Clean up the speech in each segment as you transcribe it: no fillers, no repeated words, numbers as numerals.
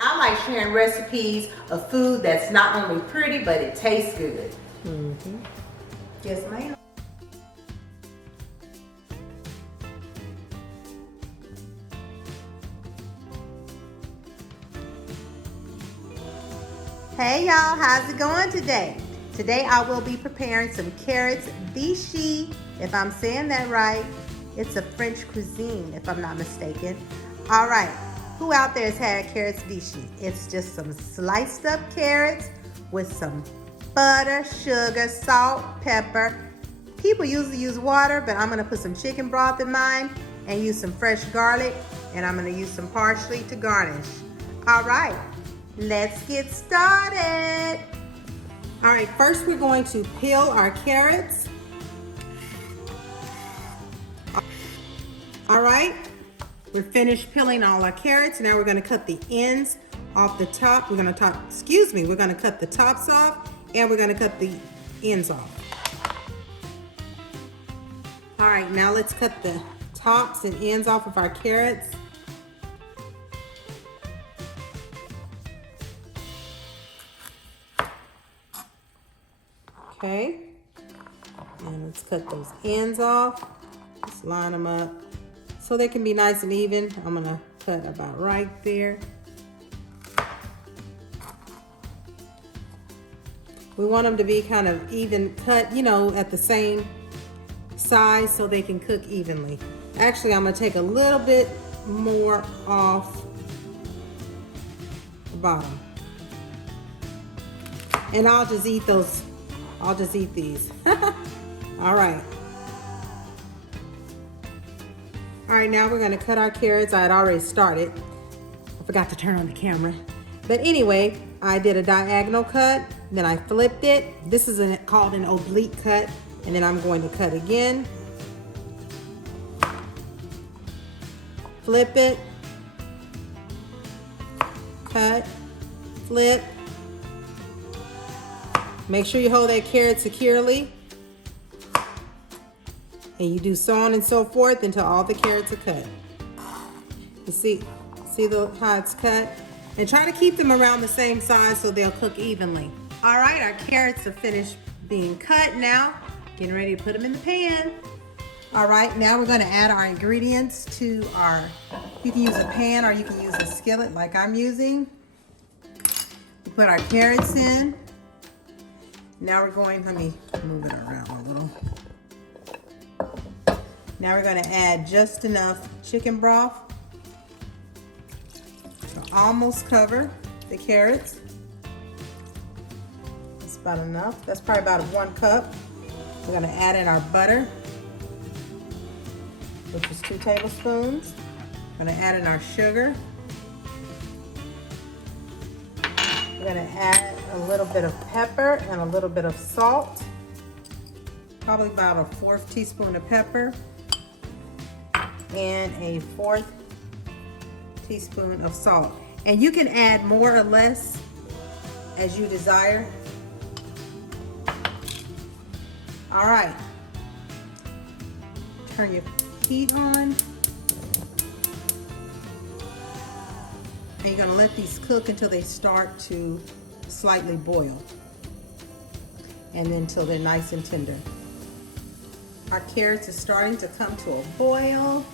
I like sharing recipes of food that's not only pretty, but it tastes good. Yes, ma'am. Hey y'all, how's it going today? Today I will be preparing some carrots Vichy, if I'm saying that right. It's a French cuisine, if I'm not mistaken. All right, who out there has had carrots Vichy? It's just some sliced up carrots with some butter, sugar, salt, pepper. People usually use water, but I'm gonna put some chicken broth in mine and use some fresh garlic, and I'm gonna use some parsley to garnish. All right, let's get started. All right, first we're going to peel our carrots. All right, we're finished peeling all our carrots. Now we're gonna cut the ends off the top. We're gonna cut the tops off, and we're gonna cut the ends off. All right, now let's cut the tops and ends off of our carrots. Okay, and let's cut those ends off. Just line them up so they can be nice and even. I'm gonna cut about right there. We want them to be kind of even cut, you know, at the same size so they can cook evenly. Actually, I'm gonna take a little bit more off the bottom. And I'll just eat these. All right. All right, now we're gonna cut our carrots. I had already started. I forgot to turn on the camera. But anyway, I did a diagonal cut, then I flipped it. This is called an oblique cut. And then I'm going to cut again. Flip it. Cut. Flip. Make sure you hold that carrot securely. And you do so on and so forth until all the carrots are cut. You see how it's cut? And try to keep them around the same size so they'll cook evenly. All right, our carrots are finished being cut now. Getting ready to put them in the pan. All right, now we're gonna add our ingredients to you can use a pan or you can use a skillet like I'm using. We put our carrots in. Now let me move it around a little. Now we're gonna add just enough chicken broth to almost cover the carrots. That's about enough. That's probably about 1 cup. We're gonna add in our butter, which is 2 tablespoons. We're gonna add in our sugar. We're gonna add a little bit of pepper and a little bit of salt. Probably about a 1/4 teaspoon of pepper and a 1/4 teaspoon of salt. And you can add more or less as you desire. All right, turn your heat on. And you're gonna let these cook until they start to slightly boil. And then until they're nice and tender. Our carrots are starting to come to a boil.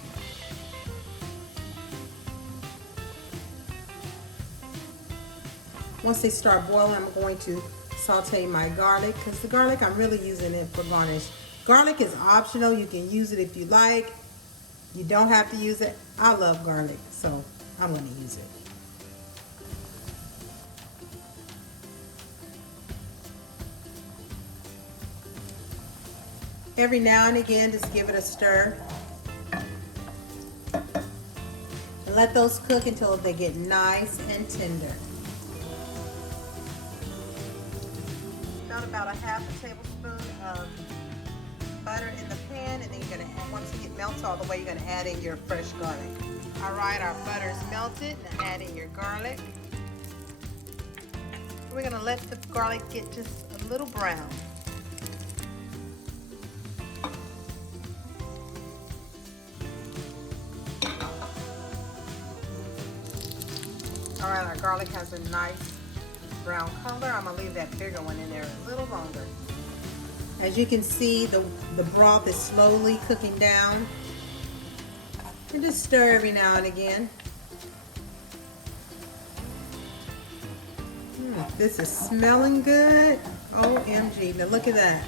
Once they start boiling, I'm going to saute my garlic, because the garlic, I'm really using it for garnish. Garlic is optional. You can use it if you like. You don't have to use it. I love garlic, so I'm going to use it. Every now and again, just give it a stir. And let those cook until they get nice and tender. About a 1/2 tablespoon of butter in the pan, and then you're gonna add, once it melts all the way, you're gonna add in your fresh garlic. All right, our butter's melted. Now add in your garlic. We're gonna let the garlic get just a little brown. All right, our garlic has a nice brown color. I'm gonna leave that bigger one in there a little longer. As you can see, the broth is slowly cooking down. And just stir every now and again. This is smelling good. OMG, now look at that.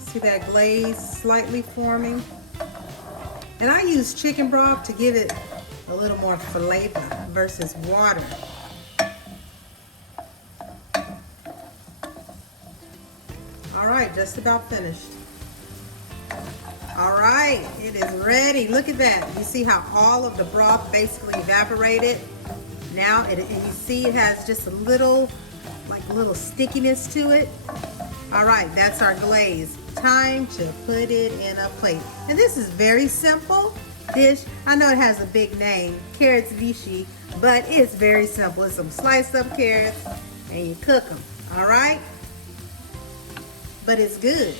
See that glaze slightly forming? And I use chicken broth to give it a little more flavor versus water. All right, just about finished. All right, it is ready. Look at that. You see how all of the broth basically evaporated? Now, and you see it has just a little, like a little stickiness to it. All right, that's our glaze. Time to put it in a plate. And this is very simple dish. I know it has a big name, carrots Vichy, but it's very simple. It's some sliced up carrots and you cook them, all right? But it's good.